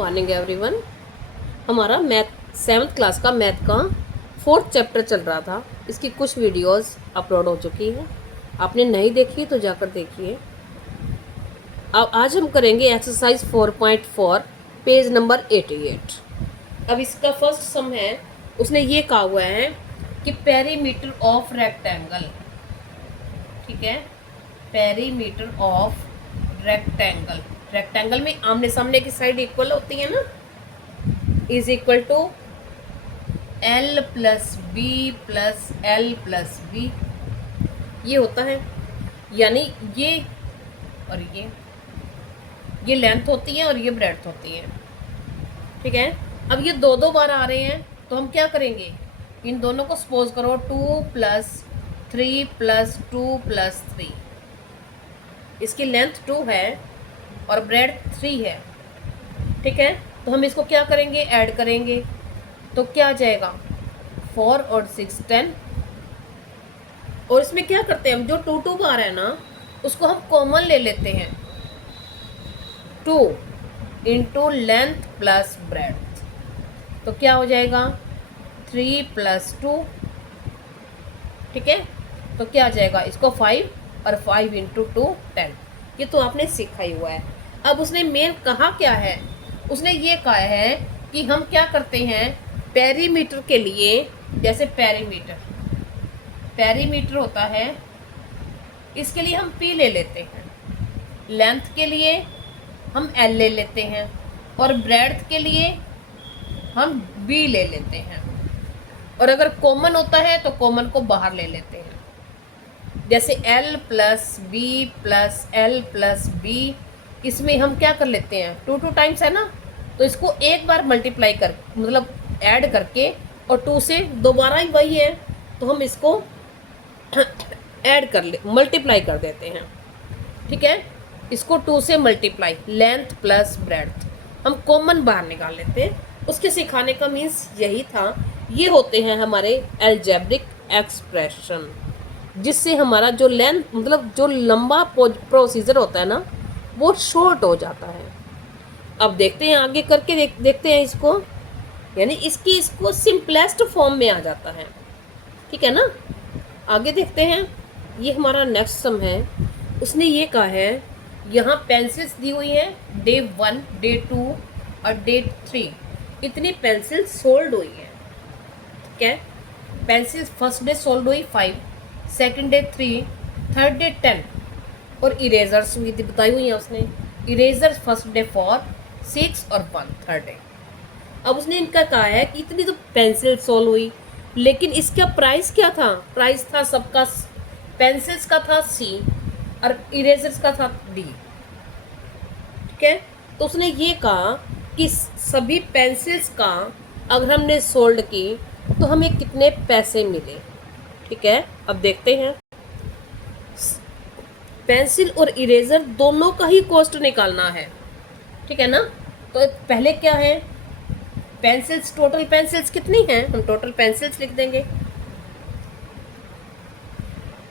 Morning everyone. हमारा math 7th class का math का 4th चैप्टर चल रहा था। इसकी कुछ वीडियोस अपलोड हो चुकी हैं, आपने नहीं देखी तो जाकर देखिए। अब आज हम करेंगे एक्सरसाइज 4.4 पेज नंबर 88। अब इसका फर्स्ट सम है, उसने ये कहा हुआ है कि पेरीमीटर ऑफ रेक्टेंगल, ठीक है, पेरीमीटर ऑफ रेक्टेंगल, रेक्टेंगल में आमने सामने की साइड इक्वल होती है ना, is equal to L plus B plus L plus B, ये होता है। यानी ये और ये लेंथ होती है और ये ब्रेड्थ होती है, ठीक है। अब ये दो दो बार आ रहे हैं तो हम क्या करेंगे, इन दोनों को सपोज करो 2 + 3 + 2 + 3, इसकी लेंथ 2 है और ब्रेड्थ 3 है, ठीक है। तो हम इसको क्या करेंगे, ऐड करेंगे तो क्या आ जाएगा 4 और 6 10। और इसमें क्या करते हैं हम, जो 2 बार है ना उसको हम कॉमन ले लेते हैं, 2 × लेंथ प्लस ब्रेड्थ, तो क्या हो जाएगा 3 + 2, ठीक है। तो क्या आ जाएगा, इसको 5 और 5 × 2 10, ये तो आपने सीखा ही हुआ है। अब उसने मेन कहा क्या है, उसने ये कहा है कि हम क्या करते हैं पेरीमीटर के लिए, जैसे पेरीमीटर होता है, इसके लिए हम P ले लेते हैं, लेंथ के लिए हम L ले लेते हैं और ब्रेड्थ के लिए हम B ले लेते हैं। और अगर कॉमन होता है तो कॉमन को बाहर ले लेते हैं, जैसे L + B + L + B, इसमें हम क्या कर लेते हैं 2 टाइम्स है ना, तो इसको एक बार मल्टीप्लाई कर, मतलब ऐड करके, और 2 से दोबारा ही वही है तो हम इसको ऐड कर ले, मल्टीप्लाई कर देते हैं, ठीक है। इसको 2 से मल्टीप्लाई, लेंथ प्लस ब्रेड्थ, हम कॉमन बाहर निकाल लेते हैं। उसके सिखाने का मीन्स यही था। ये होते हैं हमारे अलजेब्रिक एक्सप्रेशन, जिससे हमारा जो लेंथ, मतलब जो लंबा प्रोसीजर होता है ना, वो शॉर्ट हो जाता है। अब देखते हैं आगे करके, देखते हैं इसको, यानी इसको सिंपलेस्ट फॉर्म में आ जाता है, ठीक है ना। आगे देखते हैं, ये हमारा नेक्स्ट सम है। उसने ये कहा है, यहाँ पेंसिल्स दी हुई है, डे 1, डे 2 और डे 3, इतनी पेंसिल सोल्ड हुई है, ठीक है। पेंसिल फर्स्ट डे सोल्ड हुई 5, सेकंड डे 3, थर्ड डे 10, और इरेजर्स भी बताई हुई है उसने, इरेजर फर्स्ट डे 4, 6 और 1 थर्ड डे। अब उसने इनका कहा है कि इतनी तो पेंसिल सोल्व हुई, लेकिन इसका प्राइस क्या था, प्राइस था सबका, पेंसिल्स का था C और इरेजर्स का था D, ठीक है। तो उसने ये कहा कि सभी पेंसिल्स का अगर हमने सोल्ड की तो हमें कितने पैसे मिले, ठीक है। अब देखते हैं, पेंसिल और इरेजर दोनों का ही कॉस्ट निकालना है, ठीक है ना। तो पहले क्या है, पेंसिल्स, टोटल पेंसिल्स कितनी हैं, हम टोटल पेंसिल्स लिख देंगे,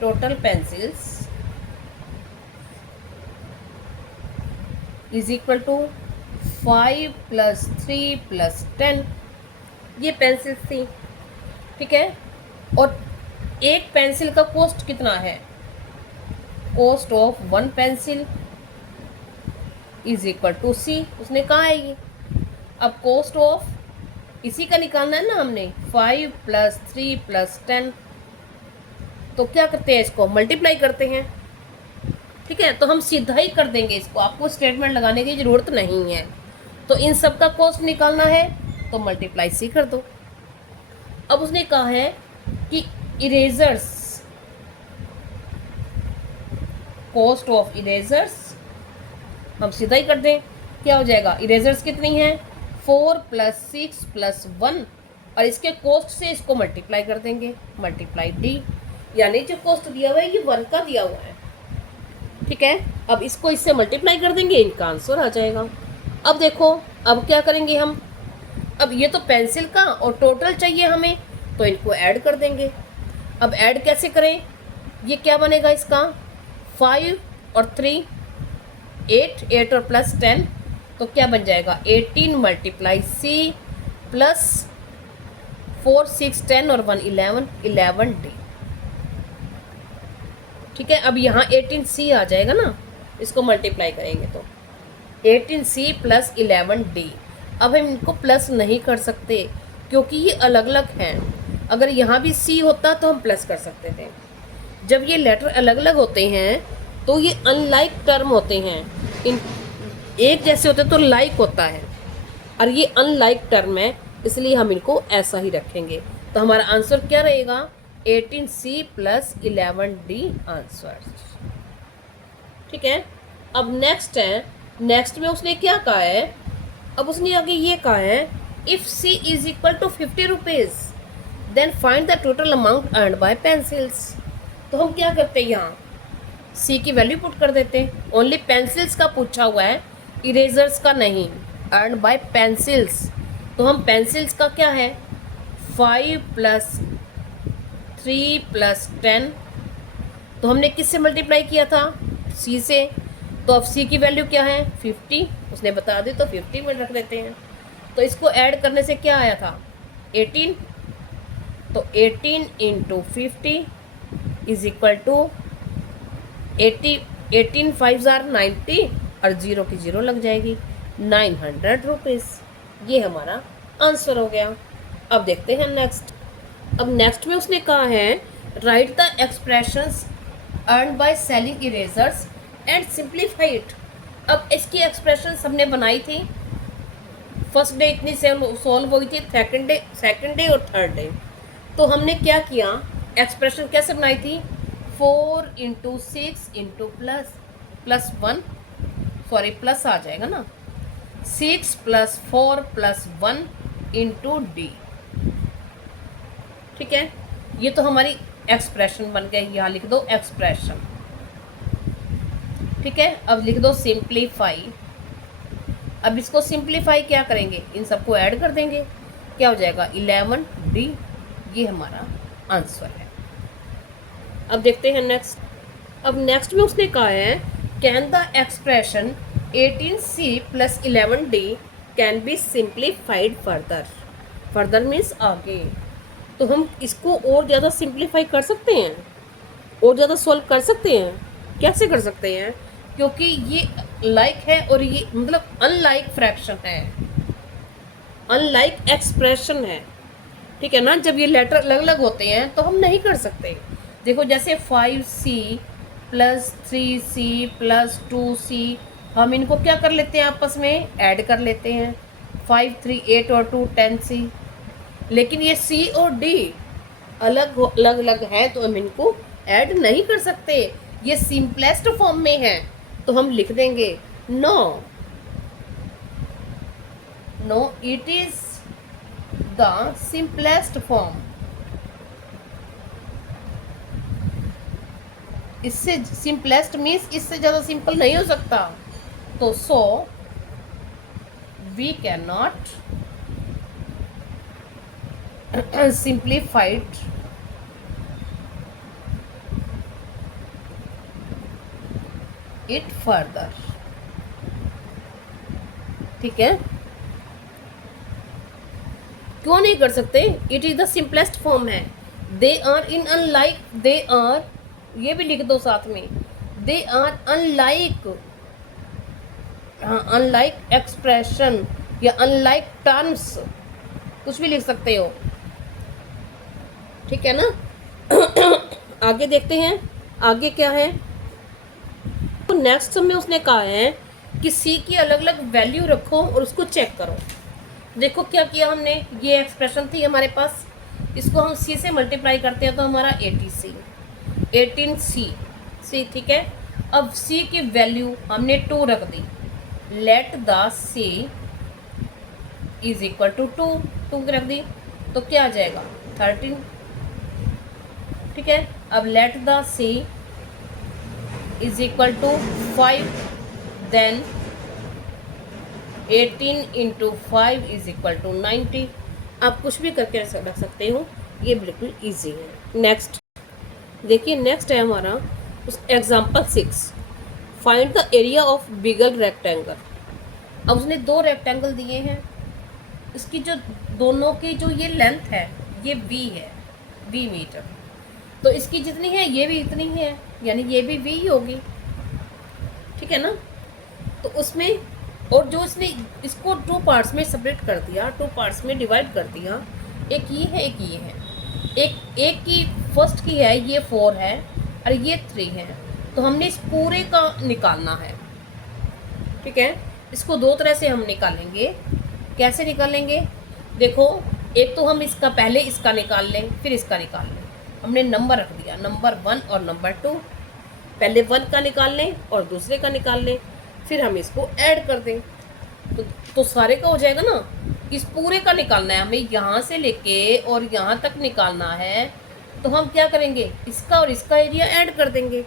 total pencils is equal to 5 + 3 + 10, ये पेंसिल्स थी, ठीक है। और एक पेंसिल का कॉस्ट कितना है, cost of 1 pencil is equal to C, उसने कहा है ये। अब कॉस्ट ऑफ इसी का निकालना है ना हमने, 5 + 3 + 10, तो क्या करते हैं, इसको मल्टीप्लाई करते हैं, ठीक है। तो हम सीधा ही कर देंगे इसको, आपको स्टेटमेंट लगाने की ज़रूरत नहीं है। तो इन सब का कॉस्ट निकालना है तो मल्टीप्लाई C कर दो। अब उसने कहा है कि इरेजर्स, कॉस्ट ऑफ इरेजर्स, हम सीधा ही कर दें, क्या हो जाएगा, इरेजर्स कितनी है 4 + 6 + 1, और इसके कॉस्ट से इसको मल्टीप्लाई कर देंगे, मल्टीप्लाई D, यानी जो कॉस्ट दिया हुआ है ये 1 का दिया हुआ है, ठीक है। अब इसको इससे मल्टीप्लाई कर देंगे, इनका आंसर आ जाएगा। अब देखो, अब क्या करेंगे हम, अब ये तो पेंसिल का और टोटल चाहिए हमें, तो इनको ऐड कर देंगे। अब ऐड कैसे करें, ये क्या बनेगा इसका, 5 और 3 8, 8 और +10, तो क्या बन जाएगा 18 मल्टीप्लाई सी प्लस 4 6 10 और 1 11 11 डी। ठीक है, अब यहाँ 18 सी आ जाएगा ना, इसको मल्टीप्लाई करेंगे तो 18 सी प्लस 11 डी। अब हम इनको प्लस नहीं कर सकते क्योंकि ये अलग अलग हैं। अगर यहाँ भी सी होता तो हम प्लस कर सकते थे। जब ये लेटर अलग अलग होते हैं तो ये अनलाइक टर्म होते हैं। इन एक जैसे होते तो लाइक होता है, और ये अनलाइक टर्म है, इसलिए हम इनको ऐसा ही रखेंगे। तो हमारा आंसर क्या रहेगा 18C प्लस 11D आंसर। ठीक है, अब नेक्स्ट है, नेक्स्ट में उसने क्या कहा है, अब उसने आगे ये कहा है if C is equal to 50 rupees then find the total amount earn by pencils. तो हम क्या करते हैं, यहाँ C की वैल्यू पुट कर देते हैं। ओनली पेंसिल्स का पूछा हुआ है, इरेजर्स का नहीं। अर्न बाय पेंसिल्स, तो हम पेंसिल्स का क्या है 5 प्लस 3 प्लस 10, तो हमने किससे मल्टीप्लाई किया था C से। तो अब C की वैल्यू क्या है 50, उसने बता दी तो 50 में रख देते हैं। तो इसको ऐड करने से क्या आया था 18, तो 18 इंटू 50 इज इक्वल टू 80। 18 5 90 और 0 की 0 लग जाएगी 900 रुपीज़। ये हमारा आंसर हो गया। अब देखते हैं नेक्स्ट। अब नेक्स्ट में उसने कहा है right the expressions earn by selling erasers and simplify it. अब इसकी एक्सप्रेशंस हमने बनाई थी, फर्स्ट डे इतनी सॉल्व हुई थी, सेकंड डे और थर्ड डे। तो हमने क्या किया, एक्सप्रेशन कैसे बनाई थी 4 into 6 into plus 1, sorry plus आ जाएगा ना, 6 प्लस 4 प्लस 1 इंटू डी। ठीक है, ये तो हमारी एक्सप्रेशन बन गई, यहाँ लिख दो एक्सप्रेशन। ठीक है, अब लिख दो सिंप्लीफाई। अब इसको सिंप्लीफाई क्या करेंगे, इन सबको ऐड कर देंगे, क्या हो जाएगा 11 डी। ये हमारा आंसर है। अब देखते हैं नेक्स्ट। अब नेक्स्ट में उसने कहा है can the expression 18C plus 11D can be simplified further. Further means आगे। तो हम इसको और ज़्यादा सिंप्लीफाई कर सकते हैं, और ज़्यादा सॉल्व कर सकते हैं। कैसे कर सकते हैं, क्योंकि ये लाइक है और ये मतलब अनलाइक फ्रैक्शन है, अनलाइक एक्सप्रेशन है। ठीक है ना, जब ये लेटर अलग अलग होते हैं तो हम नहीं कर सकते। देखो जैसे 5C plus 3C plus 2C, हम इनको क्या कर लेते हैं आपस में ऐड कर लेते हैं, 5 3 8 और 2 10C। लेकिन ये C और D अलग अलग है तो हम इनको ऐड नहीं कर सकते, ये सिंपलेस्ट फॉर्म में है। तो हम लिख देंगे no it is the simplest form. इससे सिंपलेस्ट मीन्स इससे ज़्यादा सिंपल नहीं हो सकता। तो so we can not simplified it further। ठीक है, क्यों नहीं कर सकते, it is the simplest form है। They are in unlike, they are, ये भी लिख दो साथ में, they are unlike, unlike expression या अनलाइक टर्म्स, कुछ भी लिख सकते हो। ठीक है ना। आगे देखते हैं, आगे क्या है। तो नेक्स्ट में उसने कहा है कि C की अलग अलग वैल्यू रखो और उसको चेक करो। देखो क्या किया हमने, ये एक्सप्रेशन थी हमारे पास, इसको हम C से मल्टीप्लाई करते हैं तो हमारा 18C। ठीक है, अब C की वैल्यू हमने 2 रख दी। Let the C is equal to 2 रख दी तो क्या आ जाएगा 13। ठीक है, अब let the C is equal to 5, then 18 into 5 is equal to 90। आप कुछ भी करके रख सकते हो, ये बिल्कुल इजी है। नेक्स्ट देखिए, नेक्स्ट है हमारा उस example 6, find the area of bigger rectangle. अब उसने दो रेक्टेंगल दिए हैं, इसकी जो दोनों की जो ये लेंथ है ये v है, v मीटर, तो इसकी जितनी है ये भी इतनी ही है, यानी ये भी v ही होगी, ठीक है ना। तो उसमें और जो इसने इसको 2 पार्ट्स में सेपरेट कर दिया, 2 पार्ट्स में डिवाइड कर दिया, एक ये है एक ये है, एक की फर्स्ट की है ये 4 है और ये 3 है, तो हमने इस पूरे का निकालना है, ठीक है। इसको दो तरह से हम निकालेंगे। कैसे निकालेंगे? देखो, एक तो हम इसका पहले इसका निकाल लें, फिर इसका निकाल लें। हमने नंबर रख दिया, नंबर 1 और नंबर 2, पहले 1 का निकाल लें और दूसरे का निकाल लें, फिर हम इसको ऐड कर दें तो सारे का हो जाएगा ना। इस पूरे का निकालना है हमें, यहाँ से लेके और यहाँ तक निकालना है, तो हम क्या करेंगे, इसका और इसका एरिया ऐड कर देंगे,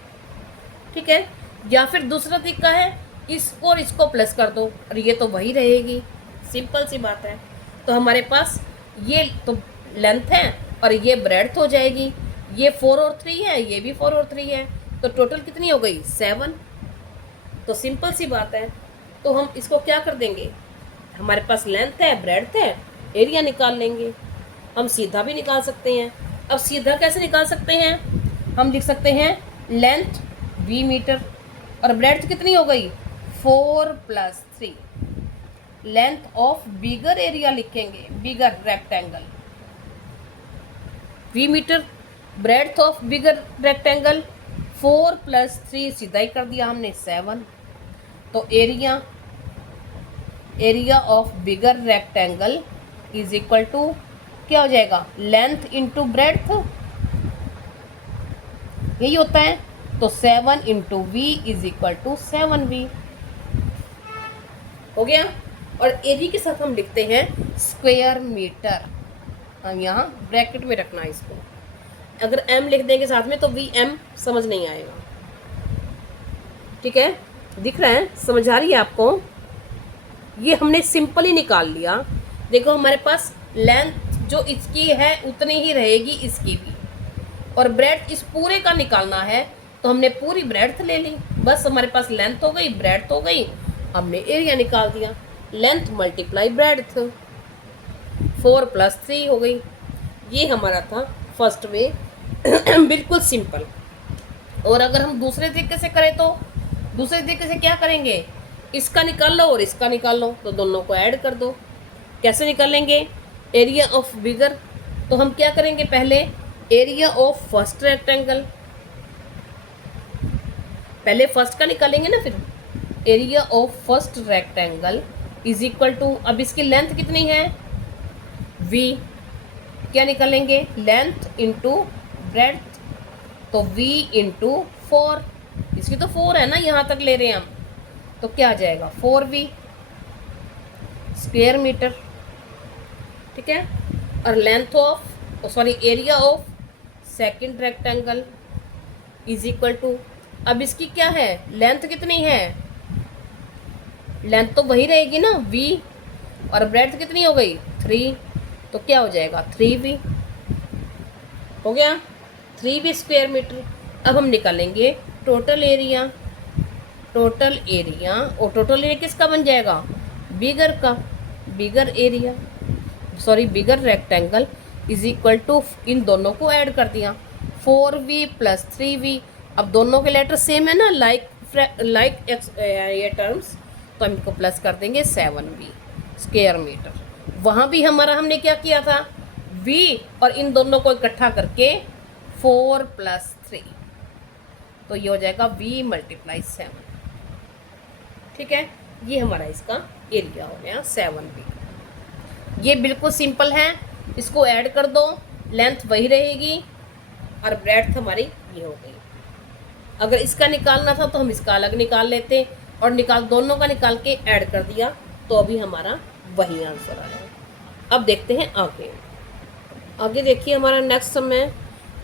ठीक है। या फिर दूसरा तरीका है, इसको और इसको प्लस कर दो और ये तो वही रहेगी, सिंपल सी बात है। तो हमारे पास ये तो लेंथ है और ये ब्रेड्थ हो जाएगी, ये 4 और 3 है, ये भी 4 और 3 है, तो टोटल कितनी हो गई 7। तो सिंपल सी बात है। तो हम इसको क्या कर देंगे, हमारे पास लेंथ है, ब्रेड्थ है, एरिया निकाल लेंगे। हम सीधा भी निकाल सकते हैं। अब सीधा कैसे निकाल सकते हैं, हम लिख सकते हैं लेंथ v मीटर और ब्रेड्थ कितनी हो गई 4 + 3, लेंथ ऑफ बिगर एरिया लिखेंगे, bigger rectangle, v metre, breadth of bigger rectangle, 4 + 3 सीधा ही कर दिया हमने 7। तो area of bigger rectangle is equal to क्या हो जाएगा, लेंथ इंटू ब्रेड्थ, यही होता है। तो 7 × v is equal to 7v हो गया। और एरिया के साथ हम लिखते हैं स्क्वायर मीटर, हम यहाँ ब्रैकेट में रखना है इसको। अगर m लिख देंगे साथ में तो vm समझ नहीं आएगा, ठीक है। दिख रहा है, समझ आ रही है आपको? ये हमने सिंपल ही निकाल लिया। देखो हमारे पास लेंथ जो इसकी है उतनी ही रहेगी इसकी भी, और ब्रेड्थ इस पूरे का निकालना है, तो हमने पूरी ब्रेड्थ ले ली, बस हमारे पास लेंथ हो गई, ब्रेड्थ हो गई, हमने एरिया निकाल दिया, लेंथ मल्टीप्लाई ब्रेड्थ, 4 + 3 हो गई। ये हमारा था फर्स्ट वे, बिल्कुल सिंपल। और अगर हम दूसरे तरीके से करें तो दूसरे तरीके से क्या करेंगे, इसका निकाल लो और इसका निकाल लो, तो दोनों को ऐड कर दो। कैसे निकालेंगे एरिया ऑफ बिगर, तो हम क्या करेंगे, पहले एरिया ऑफ फर्स्ट रेक्टेंगल, पहले फर्स्ट का निकालेंगे ना, फिर area of first rectangle is equal to, अब इसकी लेंथ कितनी है v, क्या निकालेंगे, लेंथ इंटू ब्रेड्थ, तो v × 4, इसकी तो 4 है ना, यहाँ तक ले रहे हैं हम, तो क्या आ जाएगा 4v स्क्वायर मीटर, ठीक है। और length of area of second rectangle is equal to, अब इसकी क्या है, लेंथ कितनी है, लेंथ तो वही रहेगी ना v, और ब्रेड्थ कितनी हो गई 3, तो क्या हो जाएगा 3v हो गया, 3v स्क्वायर मीटर। अब हम निकालेंगे टोटल एरिया, टोटल एरिया, और टोटल एरिया किसका बन जाएगा, बिगर का, bigger area bigger rectangle is equal to, इन दोनों को ऐड कर दिया, 4v + 3v। अब दोनों के लेटर सेम है ना, लाइक ये टर्म्स, तो हम इनको प्लस कर देंगे 7v स्क्वायर मीटर। वहाँ भी हमने क्या किया था, v और इन दोनों को इकट्ठा करके 4 + 3, तो ये हो जाएगा v × 7, ठीक है। ये हमारा इसका एरिया हो गया 7v। ये बिल्कुल सिंपल है, इसको ऐड कर दो, लेंथ वही रहेगी और ब्रेड्थ हमारी ये हो गई। अगर इसका निकालना था तो हम इसका अलग निकाल लेते, और दोनों का निकाल के ऐड कर दिया, तो अभी हमारा वही आंसर आया। अब देखते हैं आगे देखिए हमारा नेक्स्ट सम है।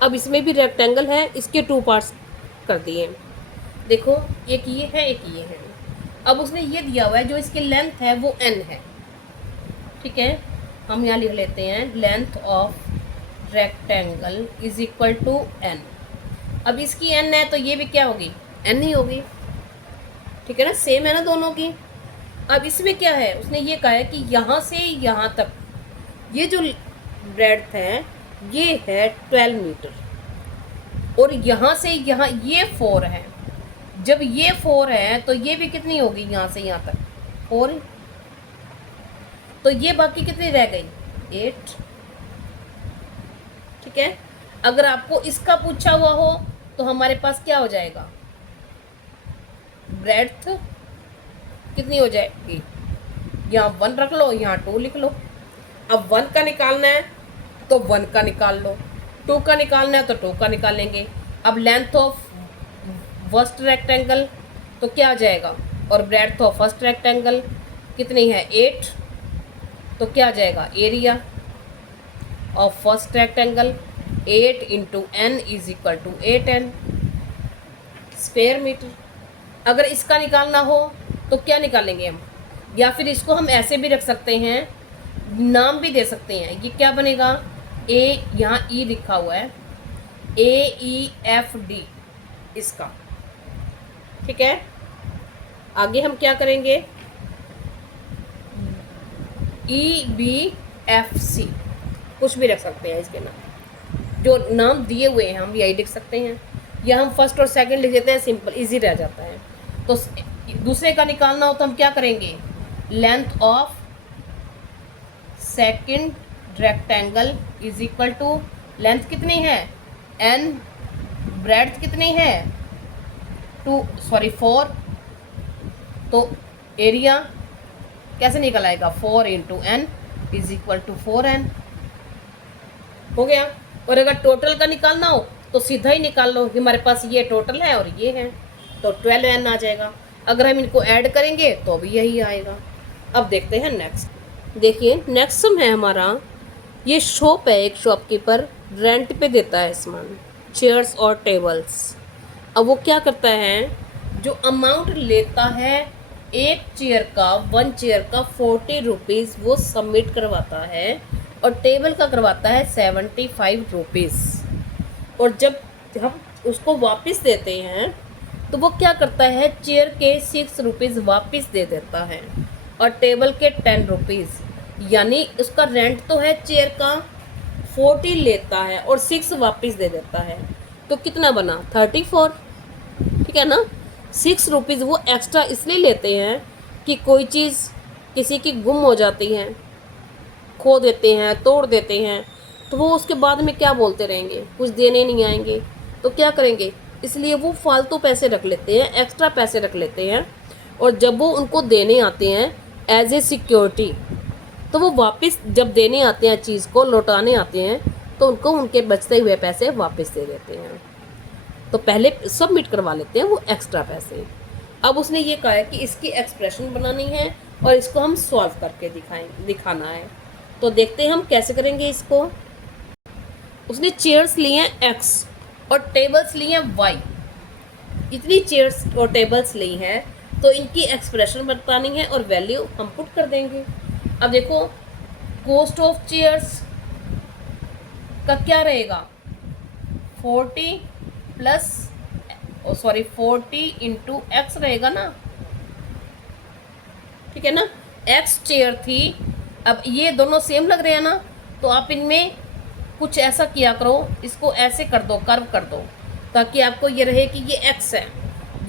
अब इसमें भी रेक्टेंगल है, इसके 2 पार्ट्स कर दिए। देखो एक ये है एक ये है। अब उसने ये दिया हुआ है, जो इसकी लेंथ है वो n है, ठीक है। हम यहाँ लिख लेते हैं length of rectangle is equal to n। अब इसकी n है तो ये भी क्या होगी, n ही होगी, ठीक है ना, सेम है ना दोनों की। अब इसमें क्या है, उसने ये कहा है कि यहाँ से यहाँ तक ये जो ब्रेड्थ है ये है 12 मीटर और यहाँ से यहाँ ये 4 है। जब ये 4 है तो ये भी कितनी होगी, यहाँ से यहाँ तक 4, तो ये बाकी कितनी रह गई 8। ठीक है, अगर आपको इसका पूछा हुआ हो तो हमारे पास क्या हो जाएगा, ब्रेड्थ कितनी हो जाएगी, यहाँ 1 रख लो, यहाँ 2 लिख लो। अब 1 का निकालना है तो 1 का निकाल लो, 2 का निकालना है तो 2 का निकालेंगे। अब लेंथ ऑफ फर्स्ट रेक्टेंगल तो क्या आ जाएगा, और ब्रेड्थ ऑफ फर्स्ट रेक्टेंगल कितनी है 8, तो क्या आ जाएगा area of first rectangle 8 into n is equal to 8n square metre. अगर इसका निकालना हो तो क्या निकालेंगे हम, या फिर इसको हम ऐसे भी रख सकते हैं, नाम भी दे सकते हैं। ये क्या बनेगा, ए यहाँ ई लिखा हुआ है, AEFD इसका। ठीक है, आगे हम क्या करेंगे, EBFC कुछ भी रख सकते हैं, इसके नाम जो नाम दिए हुए हैं हम यही लिख सकते हैं, या हम फर्स्ट और सेकंड लिख देते हैं, सिंपल इजी रह जाता है। तो दूसरे का निकालना हो तो हम क्या करेंगे, length of second rectangle is equal to length कितनी है n, ब्रेड्थ कितनी है 4, तो एरिया कैसे निकल आएगा 4 into n is equal to 4n हो गया। और अगर टोटल का निकालना हो तो सीधा ही निकाल लो, हमारे पास ये टोटल है और ये है, तो 12n आ जाएगा। अगर हम इनको ऐड करेंगे तो भी यही आएगा। अब देखते हैं नेक्स्ट। देखिए नेक्स्ट सम है हमारा, ये शॉप है, एक शॉपकीपर रेंट पे देता है सामान, चेयर्स और टेबल्स। अब वो क्या करता है, जो अमाउंट लेता है एक चेयर का, 1 चेयर का 40 रुपीज़ वो सबमिट करवाता है और टेबल का करवाता है 75 रुपीज़। और जब हम उसको वापस देते हैं तो वो क्या करता है, चेयर के 6 रुपीज़ वापस दे देता है और टेबल के 10 रुपीज़। यानी उसका रेंट तो है चेयर का 40 लेता है और 6 वापस दे देता है, तो कितना बना 34। ठीक है ना, 6 रुपीज़ वो एक्स्ट्रा इसलिए लेते हैं कि कोई चीज़ किसी की गुम हो जाती है, खो देते हैं, तोड़ देते हैं, तो वो उसके बाद में क्या बोलते रहेंगे, कुछ देने नहीं आएंगे, तो क्या करेंगे, इसलिए वो फालतू पैसे रख लेते हैं, एक्स्ट्रा पैसे रख लेते हैं। और जब वो उनको देने आते हैं एज ए सिक्योरिटी, तो वो वापस जब देने आते हैं, चीज़ को लौटाने आते हैं, तो उनको उनके बचते हुए पैसे वापस दे देते हैं। तो पहले सबमिट करवा लेते हैं वो एक्स्ट्रा पैसे। अब उसने ये कहा है कि इसकी एक्सप्रेशन बनानी है और इसको हम सॉल्व करके दिखाना है। तो देखते हैं हम कैसे करेंगे इसको। उसने चेयर्स लिए हैं x और टेबल्स लिए हैं y। इतनी चेयर्स और टेबल्स ली हैं तो इनकी एक्सप्रेशन बतानी है और वैल्यू हम पुट कर देंगे। अब देखो कॉस्ट ऑफ चेयर्स का क्या रहेगा, 40 इंटू एक्स रहेगा ना। ठीक है ना, x चेयर थी, अब ये दोनों सेम लग रहे हैं ना, तो आप इनमें कुछ ऐसा किया करो, इसको ऐसे कर दो, कर्व कर दो, ताकि आपको ये रहे कि ये x है।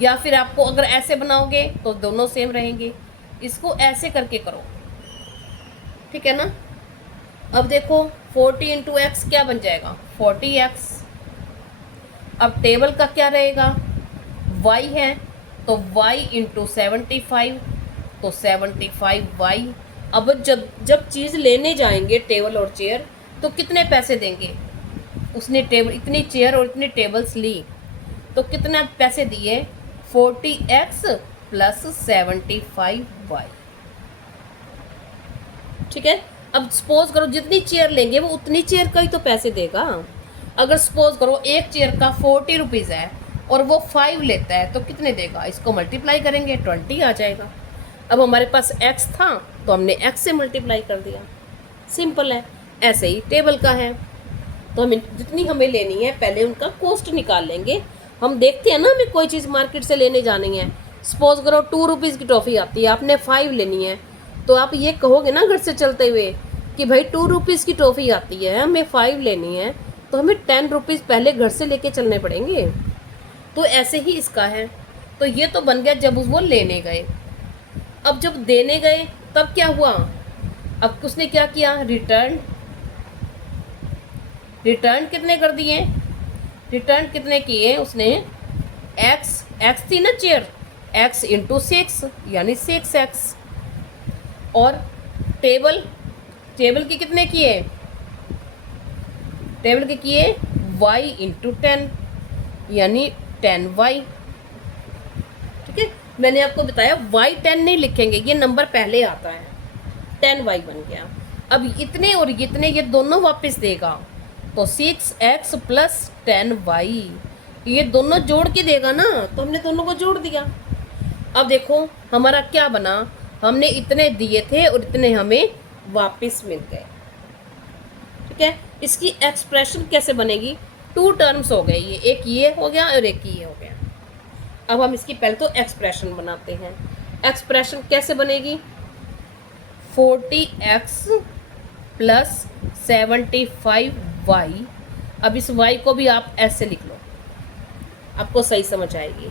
या फिर आपको अगर ऐसे बनाओगे तो दोनों सेम रहेंगे, इसको ऐसे करके करो। ठीक है ना, अब देखो 40 इंटू एक्स क्या बन जाएगा 40x। अब टेबल का क्या रहेगा, y है तो y इंटू 75 तो 75y। अब जब चीज़ लेने जाएंगे टेबल और चेयर तो कितने पैसे देंगे, उसने टेबल इतनी चेयर और इतनी टेबल्स ली तो कितना पैसे दिए 40x प्लस 75y। ठीक है, अब सपोज करो जितनी चेयर लेंगे वो उतनी चेयर का ही तो पैसे देगा। अगर सपोज करो एक चेयर का 40 रुपीज़ है और वो 5 लेता है तो कितने देगा, इसको मल्टीप्लाई करेंगे 20 आ जाएगा। अब हमारे पास x था तो हमने x से मल्टीप्लाई कर दिया, सिंपल है। ऐसे ही टेबल का है तो हमें जितनी हमें लेनी है पहले उनका कॉस्ट निकाल लेंगे। हम देखते हैं ना, हमें कोई चीज़ मार्केट से लेने जानी है सपोज करो 2 रुपीज़ की टॉफ़ी आती है, आपने 5 लेनी है, तो आप ये कहोगे ना घर से चलते हुए कि भाई 2 रुपीज़ की टॉफ़ी आती है, हमें 5 लेनी है, तो हमें 10 रुपीज़ पहले घर से लेके चलने पड़ेंगे। तो ऐसे ही इसका है। तो ये तो बन गया जब वो लेने गए। अब जब देने गए तब क्या हुआ, अब उसने क्या किया, रिटर्न कितने कर दिए, रिटर्न कितने किए उसने, एक्स थी ना चेयर, एक्स इंटू 6 यानी 6x। और टेबल के कितने किए, टेबल के किए y इंटू 10 यानी 10y। ठीक है, मैंने आपको बताया y 10 नहीं लिखेंगे, ये नंबर पहले आता है, 10y बन गया। अब इतने और इतने ये दोनों वापस देगा, तो 6x प्लस 10y, ये दोनों जोड़ के देगा ना, तो हमने दोनों को जोड़ दिया। अब देखो हमारा क्या बना, हमने इतने दिए थे और इतने हमें वापस मिल गए। ठीक है, इसकी एक्सप्रेशन कैसे बनेगी, 2 टर्म्स हो गए, ये एक ये हो गया और एक ये हो गया। अब हम इसकी पहले तो एक्सप्रेशन बनाते हैं। एक्सप्रेशन कैसे बनेगी, 40x प्लस 75y। अब इस y को भी आप ऐसे लिख लो, आपको सही समझ आएगी।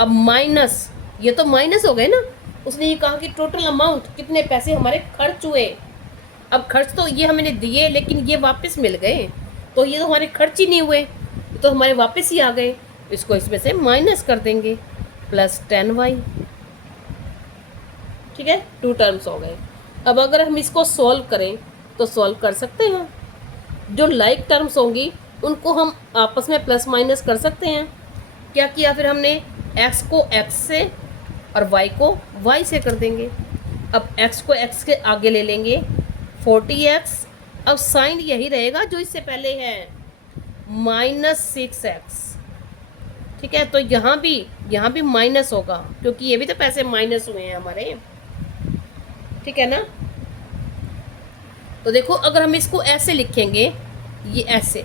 अब माइनस, ये तो माइनस हो गए ना, उसने ये कहा कि टोटल अमाउंट कितने पैसे हमारे खर्च हुए। अब खर्च तो ये हमने दिए लेकिन ये वापस मिल गए, तो ये तो हमारे खर्च ही नहीं हुए, तो हमारे वापस ही आ गए। इसको इसमें से माइनस कर देंगे, प्लस 10y। ठीक है, 2 टर्म्स हो गए। अब अगर हम इसको सॉल्व करें तो सॉल्व कर सकते हैं, जो लाइक टर्म्स होंगी उनको हम आपस में प्लस माइनस कर सकते हैं। क्या किया फिर हमने, x को x से और y को y से कर देंगे। अब x को x के आगे ले लेंगे, 40x, अब साइन यही रहेगा जो इससे पहले है, -6x। ठीक है, तो यहाँ भी माइनस होगा क्योंकि ये भी तो पैसे माइनस हुए हैं हमारे। ठीक है ना, तो देखो अगर हम इसको ऐसे लिखेंगे, ये ऐसे,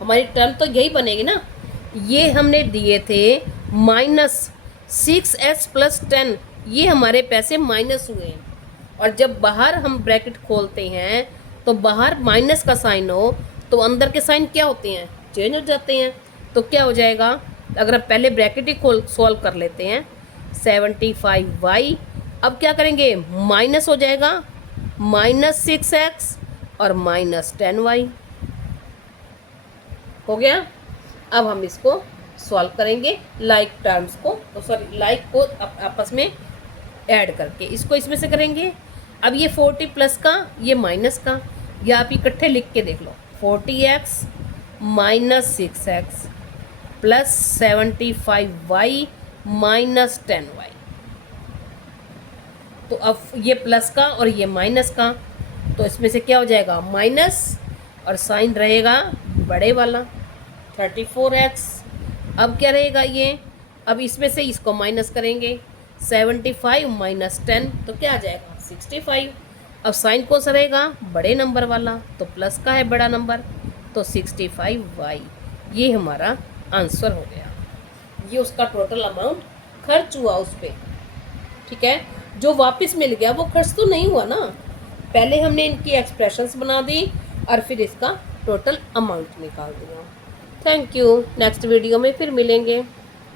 हमारी टर्म तो यही बनेगी ना, ये हमने दिए थे -6x प्लस 10, ये हमारे पैसे माइनस हुए हैं। और जब बाहर हम ब्रैकेट खोलते हैं तो बाहर माइनस का साइन हो तो अंदर के साइन क्या होते हैं, चेंज हो जाते हैं। तो क्या हो जाएगा, अगर हम पहले ब्रैकेट ही खोल सॉल्व कर लेते हैं, 75y, अब क्या करेंगे, माइनस हो जाएगा, -6x और -10y हो गया। अब हम इसको सॉल्व करेंगे लाइक टर्म्स को, सॉरी लाइक को आपस में ऐड करके, इसको इसमें से करेंगे। अब ये 40 प्लस का, ये माइनस का, या आप इकट्ठे लिख के देख लो, 40x minus 6x plus 75y minus 10y। तो अब ये प्लस का और ये माइनस का, तो इसमें से क्या हो जाएगा, माइनस, और साइन रहेगा बड़े वाला 34x। अब क्या रहेगा ये, अब इसमें से इसको माइनस करेंगे, 75 माइनस 10 तो क्या आ जाएगा, 65। अब साइन कौन सा रहेगा, बड़े नंबर वाला, तो प्लस का है बड़ा नंबर, तो 65y। ये हमारा आंसर हो गया, ये उसका टोटल अमाउंट खर्च हुआ उस पर। ठीक है, जो वापस मिल गया वो खर्च तो नहीं हुआ ना, पहले हमने इनकी एक्सप्रेशंस बना दी और फिर इसका टोटल अमाउंट निकाल दिया। थैंक यू, नेक्स्ट वीडियो में फिर मिलेंगे।